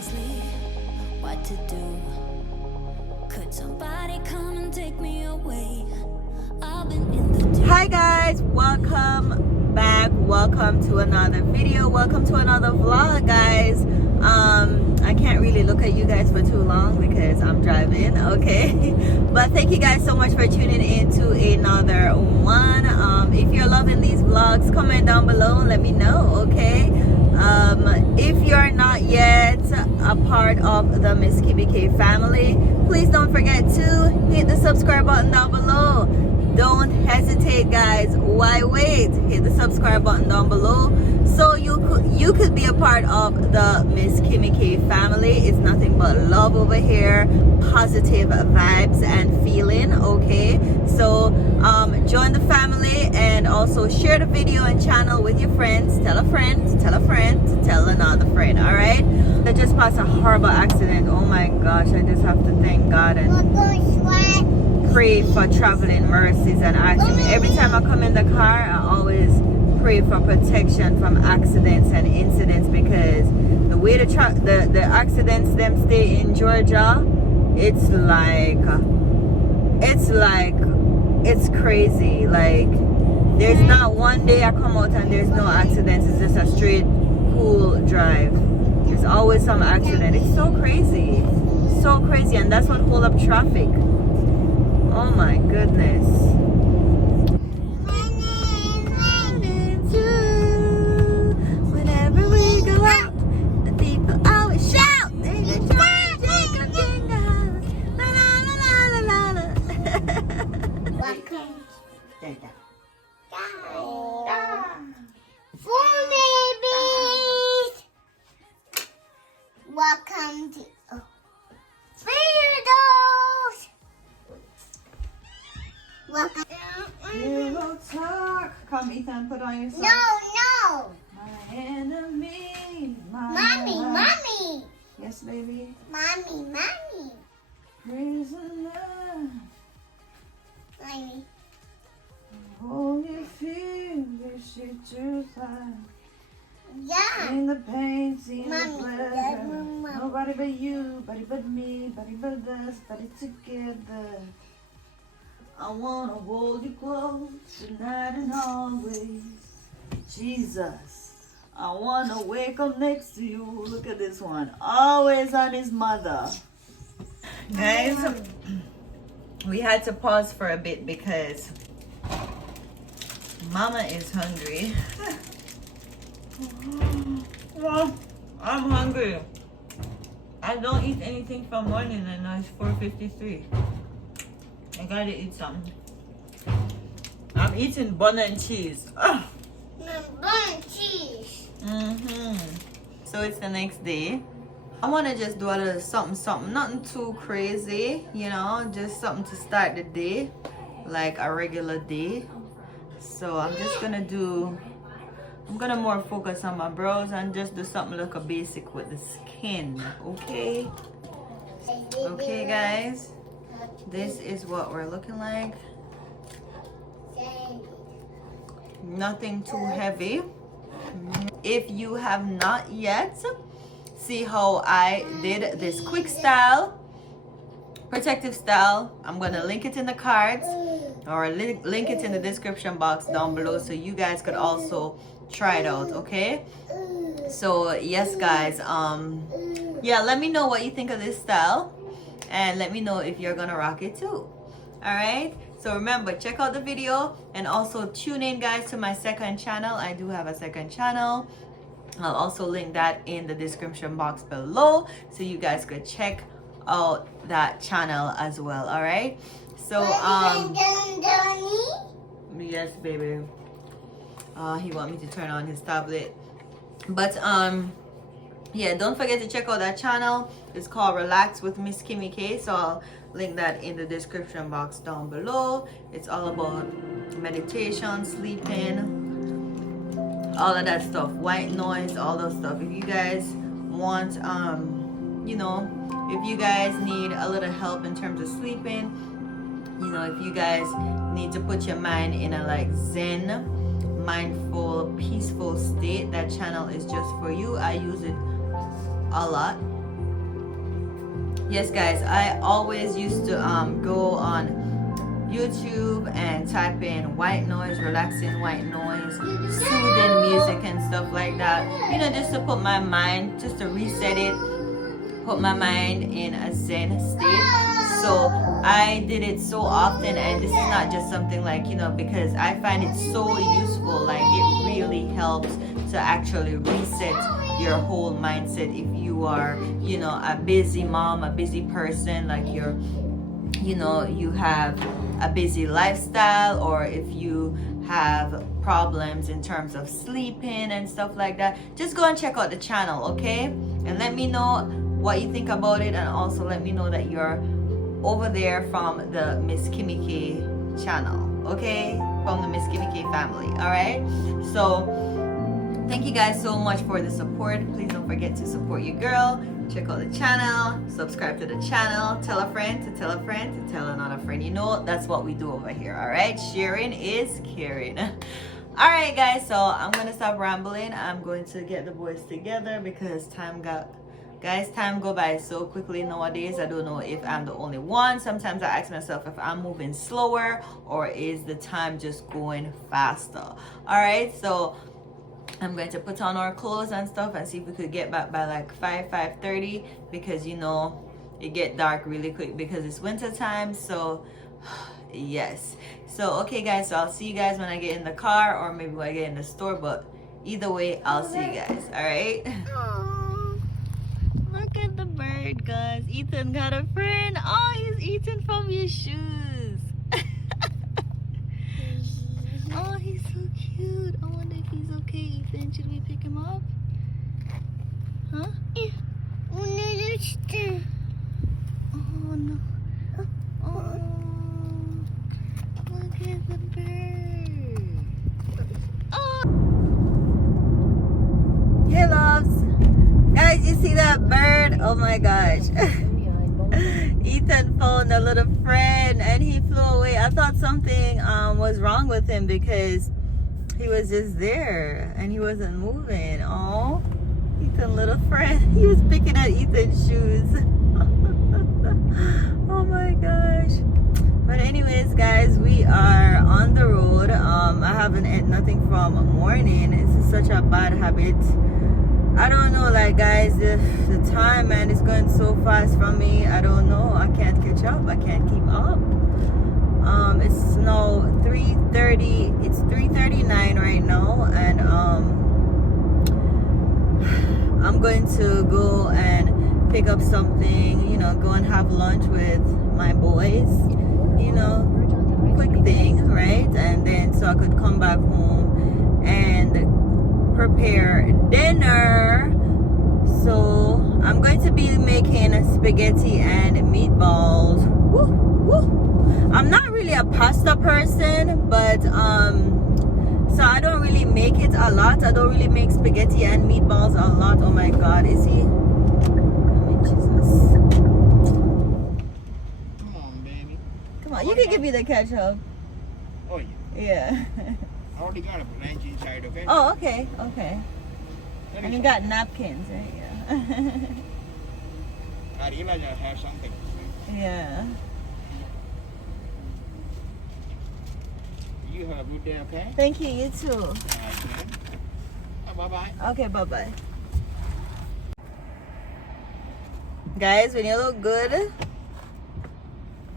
sleep. What to do? Could somebody come and take me away? I've been in the deep. Hi guys, welcome back. Welcome to another video. Welcome to another vlog, guys. I can't really look at you guys for too long because I'm driving, okay? But thank you guys so much for tuning in to another one. If you're loving these vlogs, comment down below and let me know, okay? If you're not yet a part of the Mskimmyk family, please don't forget to hit the subscribe button down below. Don't hesitate, guys. Why wait? Hit the subscribe button down below so you could be a part of the Mskimmyk family. It's nothing but love over here, positive vibes and feeling, okay? So join the family and also share the video and channel with your friends. Tell a friend to tell a friend to tell another friend. All right, I just passed a horrible accident. Oh my gosh, I just have to thank God and pray for traveling mercies and ask him. Every time I come in the car, I always pray for protection from accidents and incidents, because the way the accidents them stay in Georgia, it's crazy. Like, there's not one day I come out and there's no accidents. It's just a straight cool drive. There's always some accident. It's so crazy, and that's what hold up traffic. Oh my goodness. Whenever we go out, the people always shout. La la la la la la. Welcome. Four babies. Welcome to Weirdos. Welcome. Little talk. Come, Ethan, put on your socks. No. My enemy. Mommy. Yes, baby. Mommy. Prisoner. Mommy. Hold your fingers, shit too tight. Yeah. In the pain, seeing the Mommy, pleasure. Mama. Nobody but you, body but me, body but us, body together. I wanna hold you close tonight and always. Jesus. I wanna wake up next to you. Look at this one. Always on his mother. Guys, we had to pause for a bit because Mama is hungry. Well, I'm hungry. I don't eat anything from morning and now it's 4:53. I gotta eat something. I'm eating bun and cheese. Bun cheese. So it's the next day. I want to just do a little something, nothing too crazy, you know, just something to start the day, like a regular day. So I'm just gonna more focus on my brows and just do something like a basic with the skin, okay? Okay, guys, this is what we're looking like. Nothing too heavy. If you have not yet see how I did this quick style, protective style, I'm gonna link it in the cards or link it in the description box down below so you guys could also try it out, okay? So yes, guys, yeah, let me know what you think of this style and let me know if you're gonna rock it too. All right, so remember, check out the video and also tune in, guys, to my second channel. I do have a second channel. I'll also link that in the description box below so you guys could check out that channel as well. All right, so yes, baby. He want me to turn on his tablet, but yeah, don't forget to check out that channel. It's called Relax with Mskimmyk, so I'll link that in the description box down below. It's all about meditation, sleeping, all of that stuff, white noise, all those stuff. If you guys want you know, if you guys need a little help in terms of sleeping, you know, if you guys need to put your mind in a like zen, mindful, peaceful state, that channel is just for you. I use it a lot. Yes, guys, I always used to go on YouTube and type in white noise, relaxing white noise, soothing music and stuff like that. You know, just to put my mind, just to reset it, put my mind in a zen state. So I did it so often, and this is not just something like, you know, because I find it so useful. Like, it really helps to actually reset your whole mindset if you are, you know, a busy mom, a busy person, like you're, you know, you have a busy lifestyle, or if you have problems in terms of sleeping and stuff like that. Just go and check out the channel, okay? And let me know what you think about it, and also let me know that you're over there from the Mskimmyk channel, okay? From the Mskimmyk family. All right, so thank you guys so much for the support. Please don't forget to support your girl. Check out the channel, subscribe to the channel, tell a friend to tell a friend to tell another friend. You know, that's what we do over here. All right, sharing is caring. All right, guys, so I'm gonna stop rambling. I'm going to get the boys together because time go by so quickly nowadays. I don't know if I'm the only one. Sometimes I ask myself if I'm moving slower or is the time just going faster. All right, so I'm going to put on our clothes and stuff and see if we could get back by like 5:30, because you know it get dark really quick because it's winter time. So yes, so okay guys, so I'll see you guys when I get in the car, or maybe when I get in the store, but either way I'll see you guys. All right. Look at the bird, guys. Ethan got a friend. Oh, he's eating from your shoes. Oh, he's so cute. I wonder if he's okay, Ethan. Should we pick him up? Huh? Oh, no. Oh, look at the bird. Oh. Hey, loves. Guys, you see that bird? Oh, my gosh. Ethan found a little friend and he flew away. I thought something was wrong with him because he was just there and he wasn't moving. Oh, Ethan little friend. He was picking at Ethan's shoes. Oh my gosh. But anyways, guys, we are on the road. I haven't ate nothing from morning. This is such a bad habit. I don't know, like guys, the time, man, is going so fast for me. I don't know. I can't catch up. I can't keep up. It's now 3:30. It's 3:39 right now, and I'm going to go and pick up something. You know, go and have lunch with my boys. You know, quick thing, right? And then so I could come back home and prepare dinner. So I'm going to be making spaghetti and meatballs. Woo, woo. I'm not really a pasta person, but so I don't really make it a lot. I don't really make spaghetti and meatballs a lot. Oh my god, is he? Oh my Jesus. Come on, baby. Come on, you can give me the ketchup. Oh, yeah. Yeah. I already got a blanket inside, okay? Oh, okay, okay. And you got napkins, right? Yeah. I realize I have something. Yeah. You have a good day, okay? Thank you, you too. Okay. Bye-bye. Okay, bye-bye. Guys, when you look good,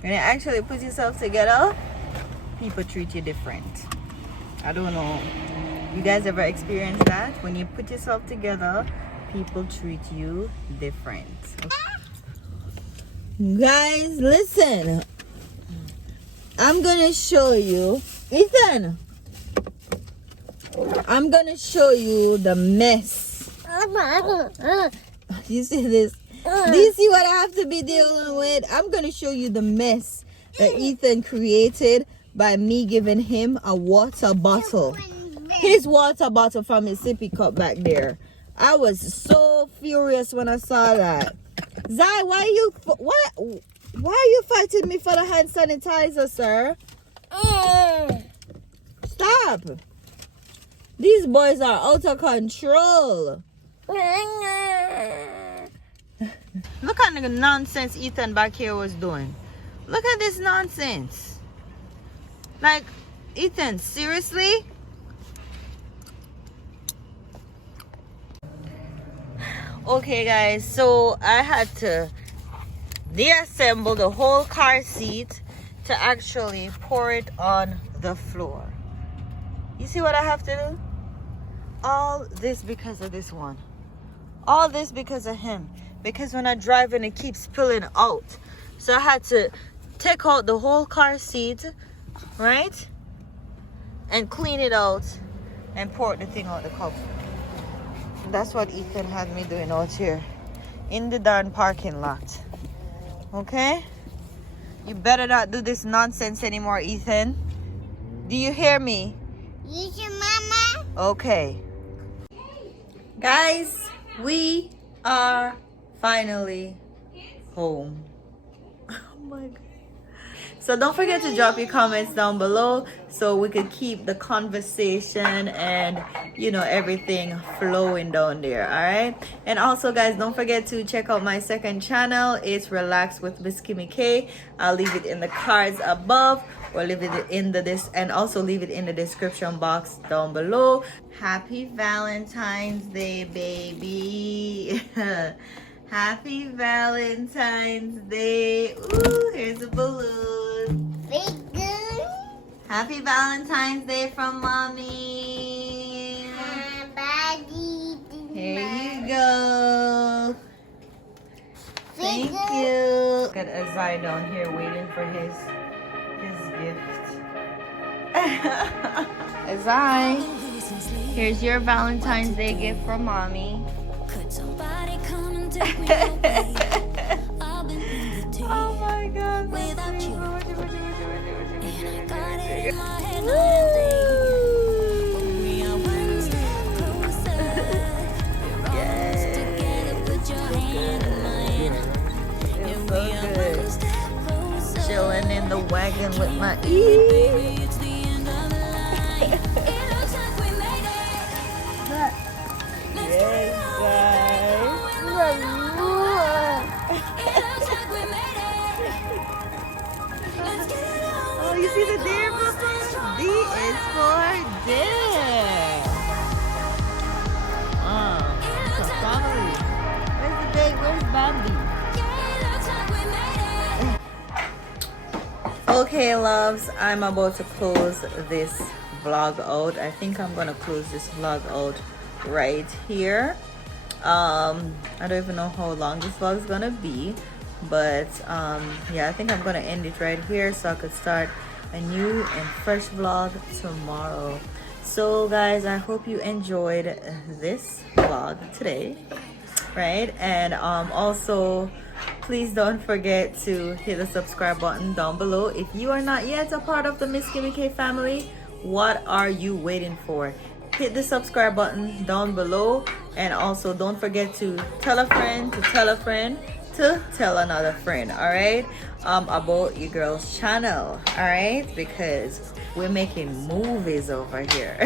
when you actually put yourself together, people treat you different. I don't know. You guys ever experienced that? When you put yourself together, people treat you different. Guys, listen. I'm gonna show you. Ethan! I'm gonna show you the mess. You see this? Do you see what I have to be dealing with? I'm gonna show you the mess that Ethan created by me giving him a water bottle. His water bottle from his sippy cup back there. I was so furious when I saw that. Zai, why are you fighting me for the hand sanitizer, sir? Stop. These boys are out of control. Look at the nonsense Ethan back here was doing. Look at this nonsense. Like, Ethan, seriously? Okay, guys, so I had to deassemble the whole car seat to actually pour it on the floor. You see what I have to do? All this because of this one. All this because of him. Because when I drive and it keeps spilling out. So I had to take out the whole car seat, right? And clean it out and pour the thing out the cup. That's what Ethan had me doing out here in the darn parking lot. Okay? You better not do this nonsense anymore, Ethan. Do you hear me? Use your mama. Okay. Guys, we are finally home. Oh my God. So don't forget to drop your comments down below so we could keep the conversation and, you know, everything flowing down there. All right. And also, guys, don't forget to check out my second channel. It's Relax with Mskimmyk. I'll leave it in the cards above, or leave it in the and also leave it in the description box down below. Happy Valentine's Day, baby. Happy Valentine's Day. Ooh, here's a balloon. Big good. Happy Valentine's Day from Mommy. Here you go. Thank you. Look at Azai down here waiting for his gift. Azai, here's your Valentine's Day gift from Mommy. Could somebody come and take me away? I've been in the deep Oh my God. without you. And I got it in my head night and day. We are one step closer. We're almost together. Put your hand in mine. And we are one step closer. Chilling in the wagon with my Baby, it's the end of the line. It looks like we made it. Let's get it on. It looks like we made it. Let's get it on. Oh, you see the deer, Papa? D is for deer. It's a family. Where's the date? Where's Bambi? Yeah, it looks like we made it. Okay, loves, I'm about to close this vlog out. I think I'm gonna close this vlog out right here. I don't even know how long this vlog is gonna be, but yeah, I think I'm gonna end it right here so I could start a new and fresh vlog tomorrow. So guys, I hope you enjoyed this vlog today, right? And also, please don't forget to hit the subscribe button down below. If you are not yet a part of the Mskimmyk family, what are you waiting for? Hit the subscribe button down below, and also don't forget to tell a friend to tell a friend to tell another friend, all right, about your girl's channel, all right, because we're making movies over here.